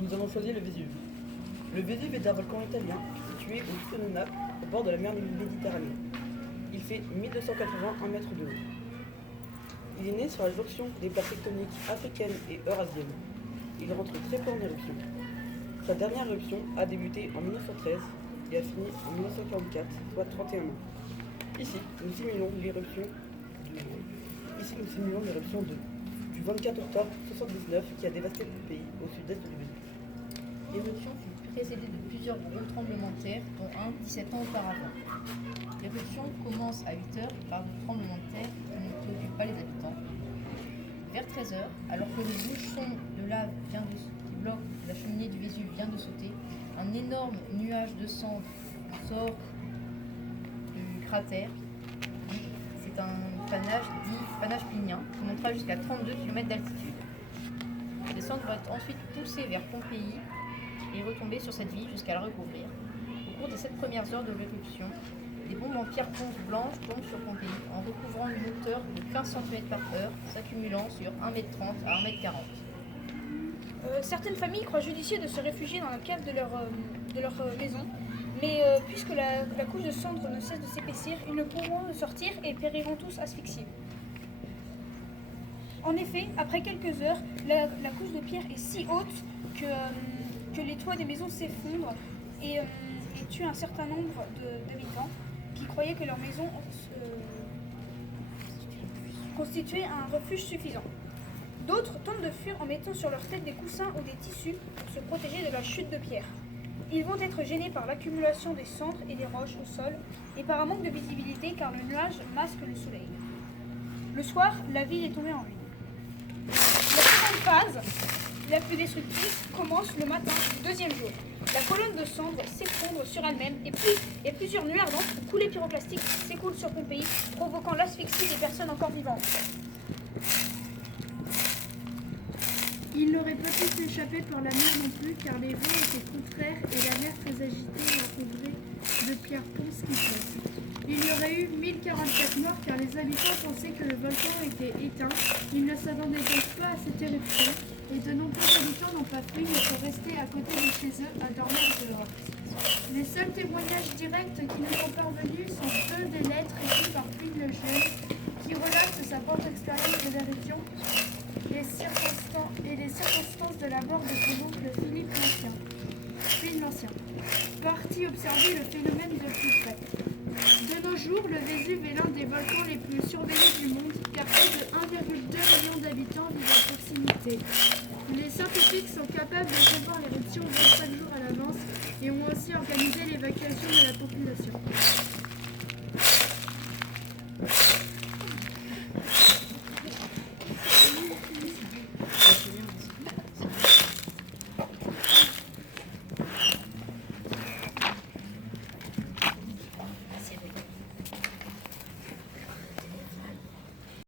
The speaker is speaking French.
Nous avons choisi le Vésuve. Le Vésuve est un volcan italien situé au-dessus de Naples, au bord de la mer Méditerranée. Il fait 1281 mètres de haut. Il est né sur la jonction des plaques tectoniques africaines et eurasiennes. Il rentre très peu en éruption. Sa dernière éruption a débuté en 1913 et a fini en 1944, soit 31 ans. Ici, nous simulons l'éruption du 24 octobre 1979 qui a dévasté le pays au sud-est du Vésuve. L'éruption fut précédée de plusieurs gros tremblements de terre, dont un 17 ans auparavant. L'éruption commence à 8 h par un tremblement de terre qui ne préoccupe pas les habitants. Vers 13 h, alors que le bouchon de lave qui bloque la cheminée du Vésuve vient de sauter, un énorme nuage de cendres sort du cratère. C'est un panache dit panache plinien qui montera jusqu'à 32 km d'altitude. Les cendres vont ensuite pousser vers Pompéi et retomber sur cette ville jusqu'à la recouvrir. Au cours des 7 premières heures de l'éruption, des bombes en pierre ponce blanche tombent sur Pompéi en recouvrant une hauteur de 15 cm par heure, s'accumulant sur 1,30 m à 1,40 m. Certaines familles croient judicieux de se réfugier dans la cave de leur maison, mais puisque la couche de cendres ne cesse de s'épaissir, ils ne pourront sortir et périront tous asphyxiés. En effet, après quelques heures, la couche de pierre est si haute que les toits des maisons s'effondrent et tuent un certain nombre d'habitants qui croyaient que leur maison constituait un refuge suffisant. D'autres tentent de fuir en mettant sur leur tête des coussins ou des tissus pour se protéger de la chute de pierre. Ils vont être gênés par l'accumulation des cendres et des roches au sol et par un manque de visibilité car le nuage masque le soleil. Le soir, la ville est tombée en ruine. La seconde phase, la plus destructrice, commence le matin du deuxième jour. La colonne de cendres s'effondre sur elle-même et plusieurs nuées ardentes ou coulées pyroclastiques s'écoulent sur Pompéi, provoquant l'asphyxie des personnes encore vivantes. Il n'aurait pas pu s'échapper par la mer non plus, car les vents étaient contraires et la mer très agitée et encombrée de pierres ponces qui flottent. Il y aurait eu 1044 morts, car les habitants pensaient que le volcan était éteint. Ils ne s'attendaient donc pas à cette éruption, et de nombreux habitants n'ont pas fui, mais sont restés à côté de chez eux à dormir dehors. Les seuls témoignages directs qui nous sont parvenus sont ceux des lettres écrites par Pline le Jeune, qui relate sa propre expérience de l'éruption et les circonstances de la mort de son oncle Philippe l'Ancien, parti observer le phénomène de plus près. De nos jours, le Vésuve est l'un des volcans les plus surveillés du monde, car plus de 1,2 million d'habitants vivent à proximité. Les scientifiques sont capables de prévoir l'éruption 25 jours à l'avance et ont aussi organisé l'évacuation de la population.